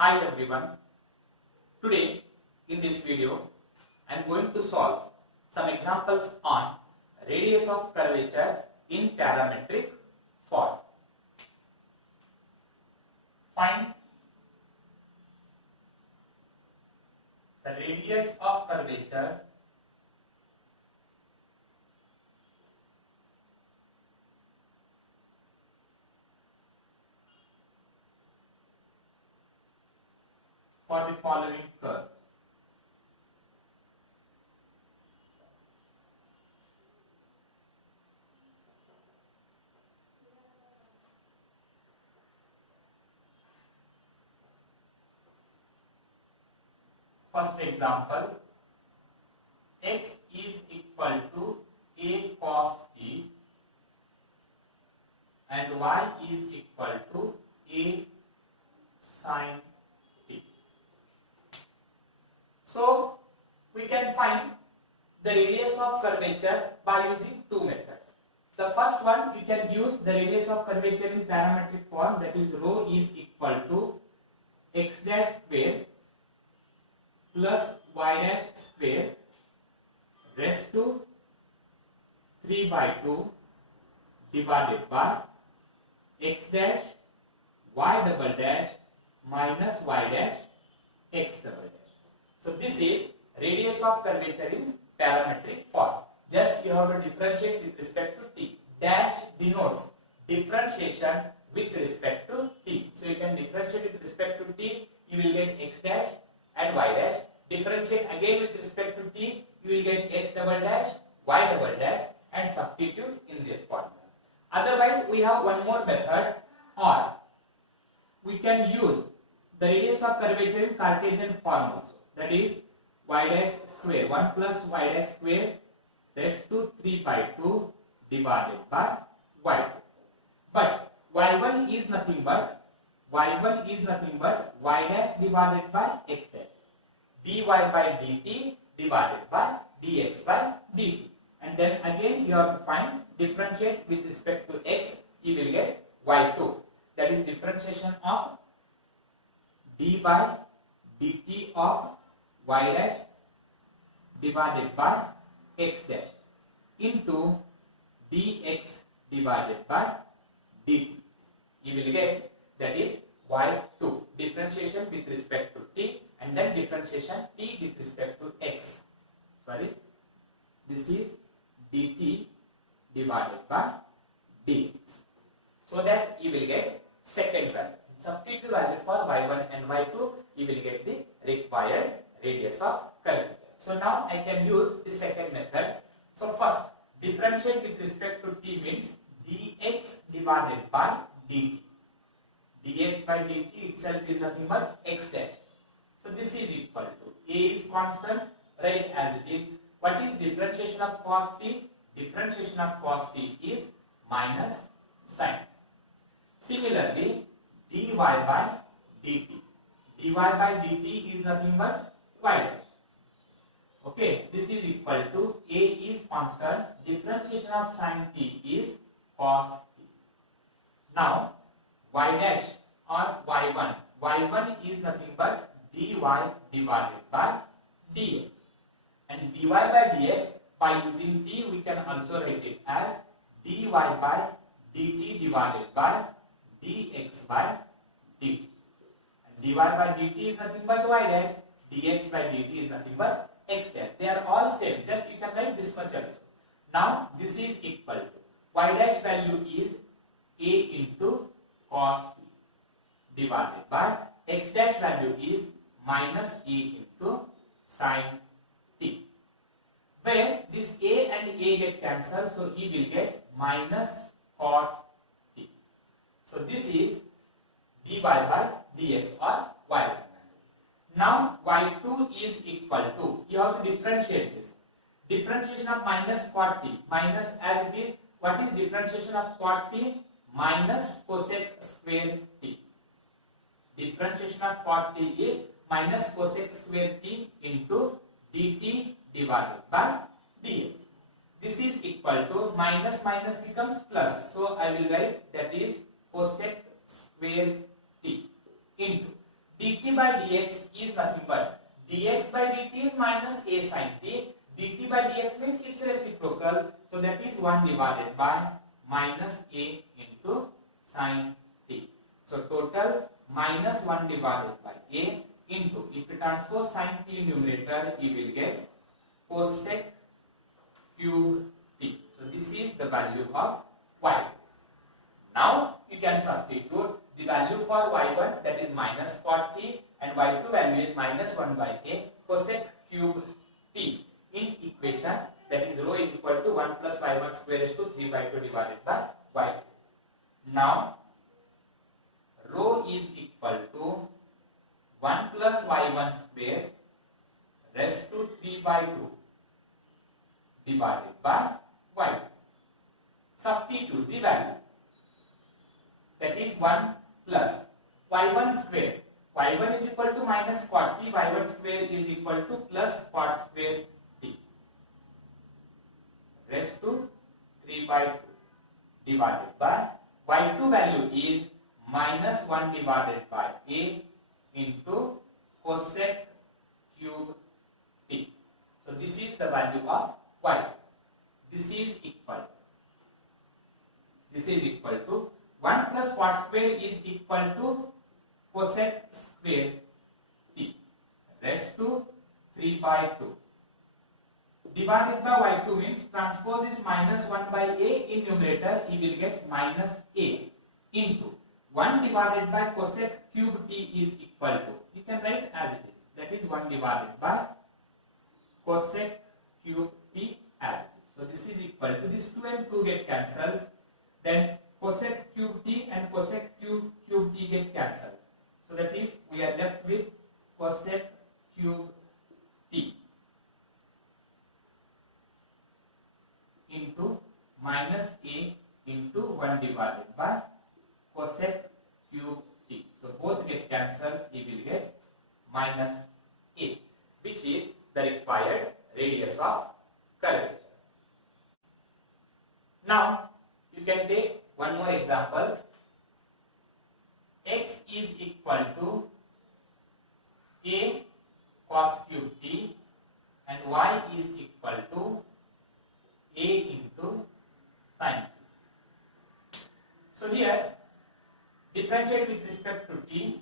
Hi everyone. Today in this video I am going to solve some examples on radius of curvature in parametric form. Find the radius of curvature for the following curve. First example, x is equal to a cos t and y is equal to a sin t. So we can find the radius of curvature by using two methods. The first one, we can use the radius of curvature in parametric form, that is rho is equal to x dash square plus y dash square raised to 3 by 2 divided by x dash y double dash minus y dash x double dash. So this is radius of curvature in parametric form. Just you have to differentiate with respect to t. Dash denotes differentiation with respect to t. So you can differentiate with respect to t, you will get x dash and y dash. Differentiate again with respect to t, you will get x double dash, y double dash, and substitute in this formula. Otherwise, we have one more method, or we can use the radius of curvature in Cartesian form also. That is y dash square, 1 plus y dash square raised to 3 by 2 divided by y2. But y1 is nothing but y dash divided by x dash. dy by dt divided by dx by dt. And then again you have to find differentiate with respect to x, you will get y2. That is differentiation of d by dt of y dash divided by x dash into dx divided by dt. You will get, that is y2. Differentiation with respect to t and then differentiation t with respect to x. Sorry, this is dt divided by dx. So that you will get second value. Substitute the value for y1 and y2, you will get the required radius of curvature. So now I can use the second method. So first, differentiate with respect to t means dx divided by dt. dx by dt itself is nothing but x dash. So this is equal to, a is constant, write as it is. What is differentiation of cos t? Differentiation of cos t is minus sin. Similarly, dy by dt. dy by dt is nothing but y dash. Okay, this is equal to, a is constant, differentiation of sin t is cos t. Now, y dash or y1 is nothing but dy divided by dx. And dy by dx, by using t, we can also write it as dy by dt divided by dx by dt. And dy by dt is nothing but y dash, dx by dt is nothing but x dash. They are all same, just you can write this much also. Now this is equal to, y dash value is a into cos t divided by x dash value is minus a into sin t, where this a and a get cancelled, so e will get minus cot t. So this is dy by dx or y1. Now y2 is equal to, you have to differentiate this. Differentiation of minus cot t, minus as it is, what is differentiation of cot t? Minus cosec square t. Differentiation of cot t is minus cosec square t into dt divided by dx. This is equal to, minus minus becomes plus, so I will write that is cosec square t into dt by dx is nothing but dx by dt is minus a sin t. dt by dx means its reciprocal, so that is 1 divided by minus a into sin t. So total minus 1 divided by a into, if you transpose sin t numerator, you will get cosec cube t. So this is the value of y. Now you can substitute the value for y1, that is minus cot t, and y2 value is minus 1 by a cosec cube t in equation, that is rho is equal to 1 plus y1 square raised to 3 by 2 divided by y2. Now rho is equal to 1 plus y1 square raised to 3 by 2 divided by y2. Substitute the value, that is 1 plus y1 square. y1 is equal to minus cot t, y1 square is equal to plus cot square t raised to 3 by 2 divided by y2 value is minus 1 divided by a into cosec cube t. So this is the value of y. This is equal to 1 plus cot square is equal to cosec square t raised to 3 by 2 divided by y2 means transpose is minus 1 by a in numerator, you will get minus a into 1 divided by cosec cube t is equal to, you can write as it is, that is 1 divided by cosec cube t as it is. So this is equal to, this 2 and 2 get cancels, then cosec cube t and cosec cube t get cancels. So that is, we are left with cosec cube t into minus a into 1 divided by cosec cube t. So both get cancels, you will get minus a, which is the required radius of curvature. Now you can take one more example. X is equal to a cos cube t and y is equal to a into sin t. So here differentiate with respect to t.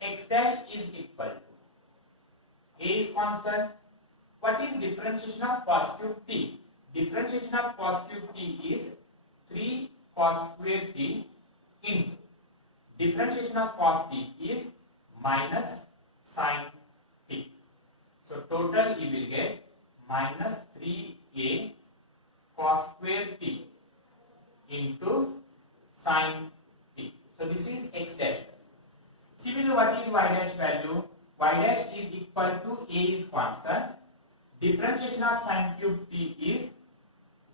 X dash is equal to, a is constant. What is differentiation of cos cube t? Differentiation of cos cube t is 3 cos square t into differentiation of cos t is minus sin t. So total you will get minus 3a cos square t into sin t. So this is x dash. Similarly, what is y dash value? Y dash is equal to, a is constant. Differentiation of sin cube t is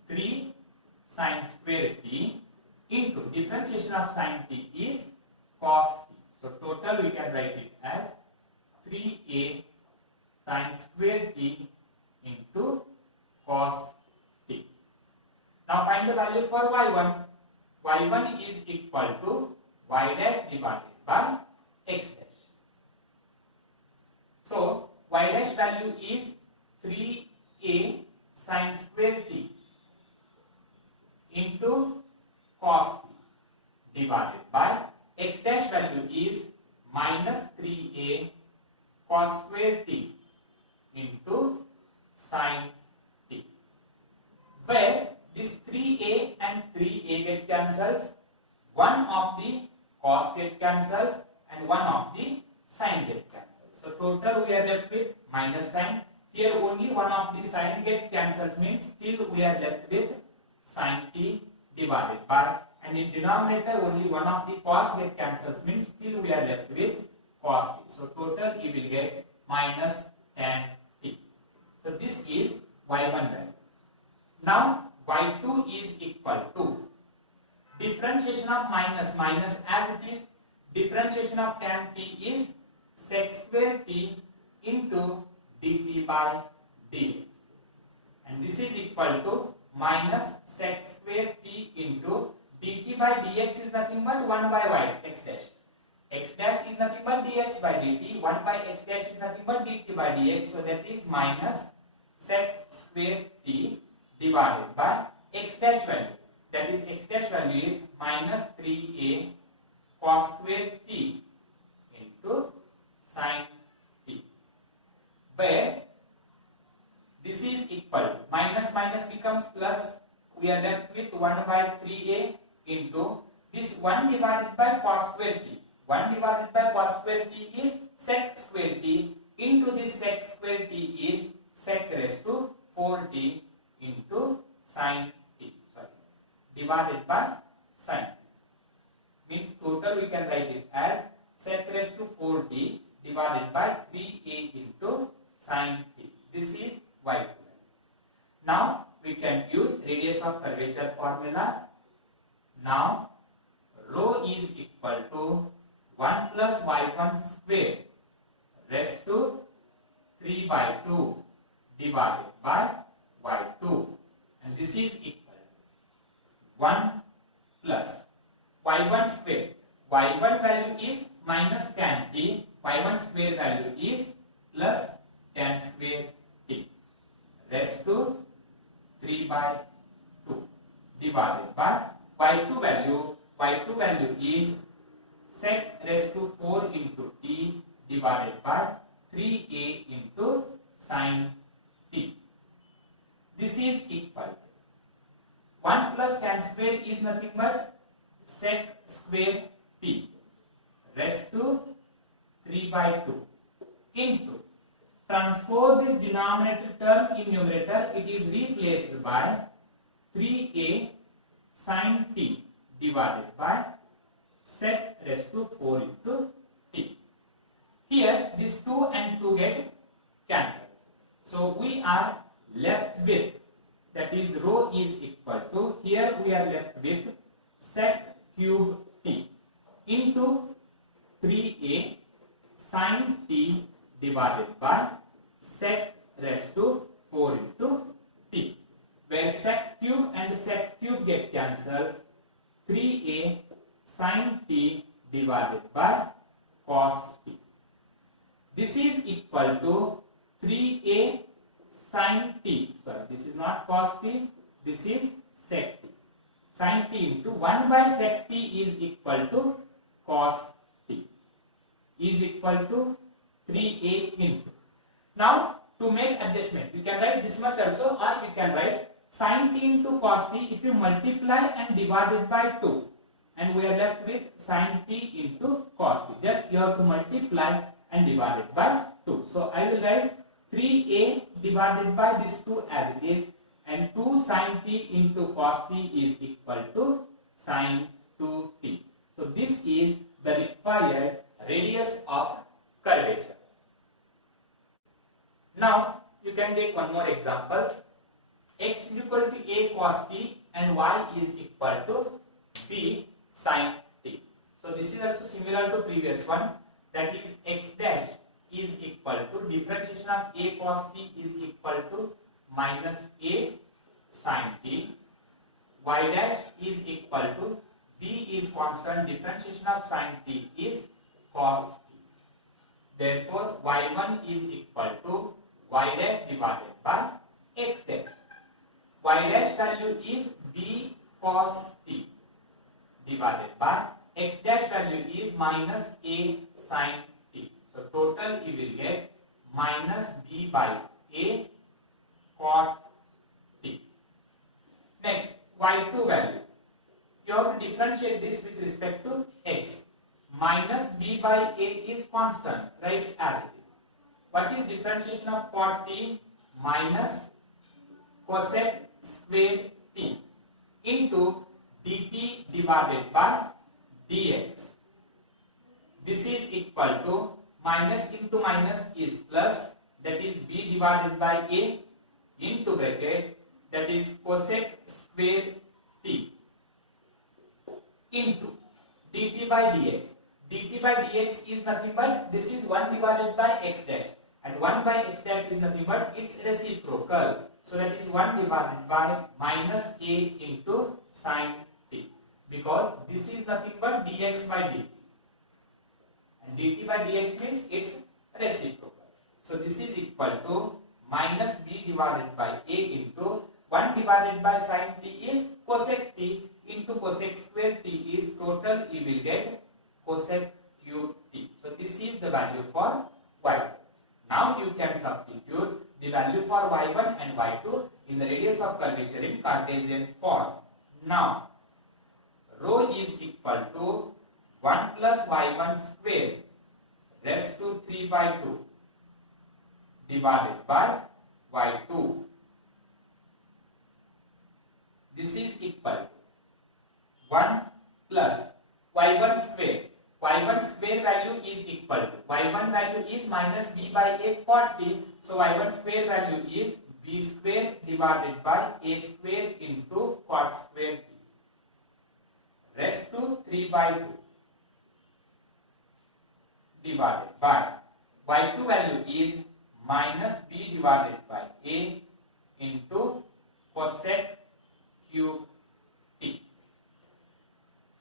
3 sin square t into differentiation of sin t is cos t. So total we can write it as 3a sin square t into cos t. Now find the value for y1. y1 is equal to y dash divided by x dash. So y dash value is 3a sin square t into cos t divided by x dash value is minus 3a cos square t into sin t, where this 3a and 3a get cancels, one of the cos get cancels and one of the sin get cancels. So total we are left with minus sin. Here only one of the sin get cancels means still we are left with sin t divided by, and in denominator only one of the cos get cancels means still we are left with cos t. So total you will get minus tan t. So this is y1 value. Now y2 is equal to differentiation of minus as it is, differentiation of tan t is sec square t into dt by dx, and this is equal to minus sec square t into dt by dx is nothing but 1 by y x dash. x dash is nothing but dx by dt. 1 by x dash is nothing but dt by dx. So that is minus sec square t divided by x dash value. That is x dash value is minus 3a cos square t into sin t, where this is equal to minus minus becomes plus. We are left with 1 by 3a into this 1 divided by cos square t. 1 divided by cos square t is sec square t into this sec square t is sec raised to 4t into sin t. Sorry, divided by sin t. Means total we can write it as sec raised to 4t divided by 3a into sin t. This is y2. Now we can use radius of curvature formula. Now rho is equal to 1 plus y1 square raised to 3 by 2 divided by y2, and this is equal to 1 plus y1 square. Y1 value is minus tan t, y1 square value is plus tan square t raised to 3 by 2 divided by y2 value is sec raised to 4 into t divided by 3a into sin t. This is equal to 1 plus tan square is nothing but sec square t raised to 3 by 2 into transpose this denominator term in numerator, it is replaced by 3a sin t divided by sec raised to 4 into t. Here this 2 and 2 get cancelled. So we are left with, that is rho is equal to, here we are left with sec cube t into 3a sin t divided by sec raised to 4 into t, where sec cube and sec cube get cancelled. 3a sin t divided by cos t. This is equal to 3a sin t. Sorry, this is not cos t, this is sec t. Sin t into 1 by sec t is equal to cos t, is equal to 3a into. Now to make adjustment, you can write this much also, or you can write sin t into cos t. If you multiply and divide it by 2, and we are left with sin t into cos t. Just you have to multiply and divide it by 2. So I will write 3a divided by this 2 as it is, and 2 sin t into cos t is equal to sin 2t. So this is the required radius of curvature. Now you can take one more example. X is equal to a cos t and y is equal to b sin t. So this is also similar to previous one, that is x dash is equal to differentiation of a cos t is equal to minus a sin t. Y dash is equal to b is constant, differentiation of sin t is cos t. Therefore y1 is equal to y dash divided by x dash. Y dash value is b cos t divided by x dash value is minus a sin t. So total you will get minus b by a cot t. Next, y2 value. You have to differentiate this with respect to x. Minus b by a is constant, write as it is. What is differentiation of cot t? Minus cosec square t into dt divided by dx. This is equal to minus into minus is plus, that is b divided by a into bracket, that is cosec square t into dt by dx. dt by dx is nothing but, this is 1 divided by x dash, and 1 by x dash is nothing but its reciprocal. So that is 1 divided by minus a into sin t, because this is nothing but dx by dt. and dt by dx means its reciprocal. So this is equal to minus b divided by a into 1 divided by sin t is cosec t into cosec square t is total, you will get cosec cube t. So this is the value for y2. Now you can substitute the value for y1 and y2 in the radius of curvature in Cartesian form. Now rho is equal to 1 plus y1 square raised to 3 by 2 divided by y2. This is equal to 1 plus y1 square. Y1 square value is equal to, y1 value is minus b by a cot t. So y1 square value is b square divided by a square into cot square t raised to 3 by 2 divided by y2 value is minus b divided by a into cosec cube t.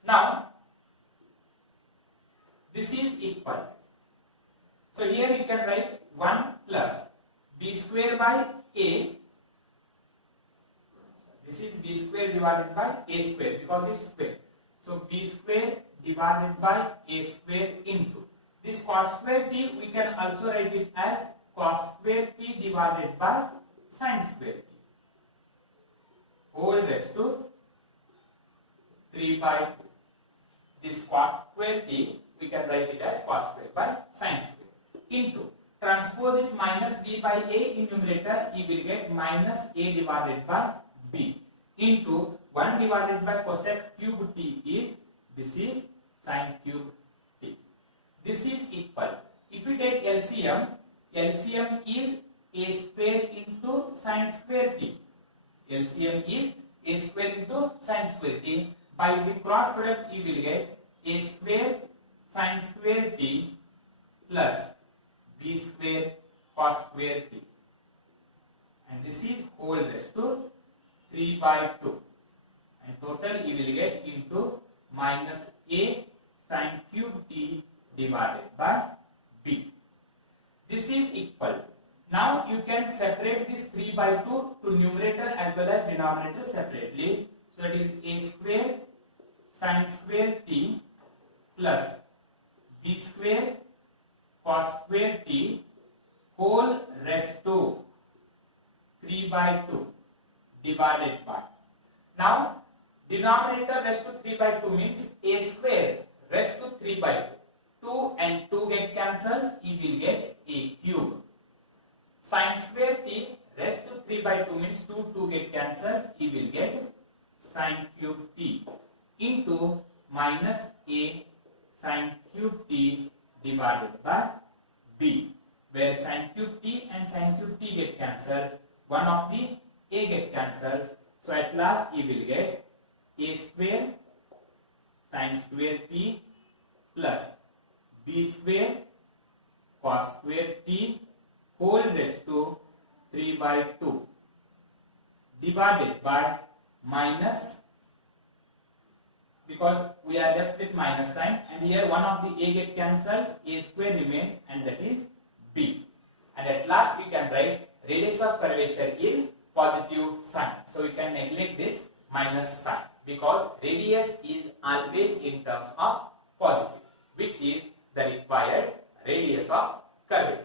Now this is equal. So here you can write 1 plus b square by a. This is b square divided by a square because it's square. So b square divided by a square into this cos square t, we can also write it as cos square t divided by sin square t whole raised to 3 by 2. This cos square t we can write it as cos square by sin square into transpose this minus b by a in numerator, you will get minus a divided by b into 1 divided by cosec cube t is, this is sin cube t. This is equal, if we take LCM, LCM is a square into sin square t. LCM is a square into sin square t. By using cross product, you will get a square sin square t plus b square cos square t, and this is whole raised to 3 by 2, and total you will get into minus a sin cube t divided by b. This is equal. Now you can separate this 3 by 2 to numerator as well as denominator separately. So that is a square sin square t plus b square cos square t whole raised to 3 by 2 divided by. Now denominator raised to 3 by 2 means a square raised to 3 by 2. 2 and 2 get cancels, you will get a cube. Sin square t raised to 3 by 2 means 2 get cancels, you will get sin cube t into minus a sin cube t divided by b, where sin cube t and sin cube t get cancels, one of the a get cancels, so at last you will get a square sin square t plus b square cos square t whole raised to 3 by 2 divided by minus, because we are left with minus sign, and here one of the a get cancels, a square remain, and that is b, and at last we can write radius of curvature in positive sign. So we can neglect this minus sign because radius is always in terms of positive, which is the required radius of curvature.